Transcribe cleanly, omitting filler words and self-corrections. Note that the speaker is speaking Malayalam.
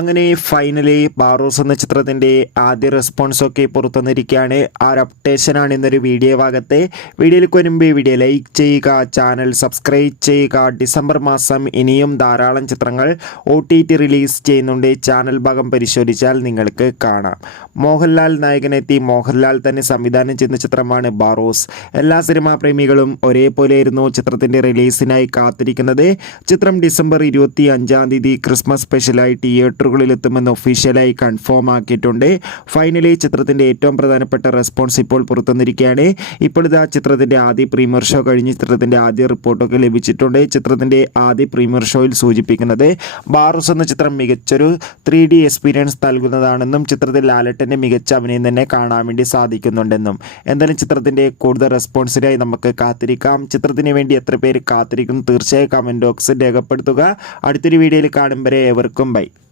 അങ്ങനെ ഫൈനലി ബാറോസ് എന്ന ചിത്രത്തിൻ്റെ ആദ്യ റെസ്പോൺസൊക്കെ പുറത്തുവന്നിരിക്കുകയാണ്. ആ ഒരു അപ്ഡേഷനാണ് ഇന്നൊരു വീഡിയോ ഭാഗത്തെ. വീഡിയോയിലേക്ക് വരുമ്പോൾ വീഡിയോ ലൈക്ക് ചെയ്യുക, ചാനൽ സബ്സ്ക്രൈബ് ചെയ്യുക. ഡിസംബർ മാസം ഇനിയും ധാരാളം ചിത്രങ്ങൾ OTT റിലീസ് ചെയ്യുന്നുണ്ട്. ചാനൽ ഭാഗം പരിശോധിച്ചാൽ നിങ്ങൾക്ക് കാണാം. മോഹൻലാൽ നായകനെത്തി മോഹൻലാൽ തന്നെ സംവിധാനം ചെയ്യുന്ന ചിത്രമാണ് ബാറോസ്. എല്ലാ സിനിമാ പ്രേമികളും ഒരേപോലെയായിരുന്നു ചിത്രത്തിൻ്റെ റിലീസിനായി കാത്തിരിക്കുന്നത്. ചിത്രം ഡിസംബർ 25 ക്രിസ്മസ് സ്പെഷ്യലായി തിയേറ്ററുകളിലെത്തുമെന്ന് ഒഫീഷ്യലായി കൺഫേം ആക്കിയിട്ടുണ്ട്. ഫൈനലി ചിത്രത്തിൻ്റെ ഏറ്റവും പ്രധാനപ്പെട്ട റെസ്പോൺസ് ഇപ്പോൾ പുറത്തുവന്നിരിക്കുകയാണ്. ഇപ്പോഴത്തെ ചിത്രത്തിൻ്റെ ആദ്യ പ്രീമിയർ ഷോ കഴിഞ്ഞ് ചിത്രത്തിൻ്റെ ആദ്യ റിപ്പോർട്ടൊക്കെ ലഭിച്ചിട്ടുണ്ട്. ചിത്രത്തിൻ്റെ ആദ്യ പ്രീമിയർ ഷോയിൽ സൂചിപ്പിക്കുന്നത് ബാറോസ് എന്ന ചിത്രം മികച്ചൊരു 3D എക്സ്പീരിയൻസ് നൽകുന്നതാണെന്നും ചിത്രത്തിൽ ലാലേട്ടൻ്റെ മികച്ച അഭിനയം തന്നെ കാണാൻ വേണ്ടി സാധിക്കുന്നുണ്ടെന്നും. എന്തായാലും ചിത്രത്തിൻ്റെ കൂടുതൽ റെസ്പോൺസിനായി നമുക്ക് കാത്തിരിക്കാം. ചിത്രത്തിന് വേണ്ടി എത്ര പേര് കാത്തിരിക്കുന്നു തീർച്ചയായും കമൻറ്റ് ബോക്സിൽ രേഖപ്പെടുത്തുക. അടുത്തൊരു വീഡിയോയിൽ കാണും വരെ ഏവർക്കും ബൈ.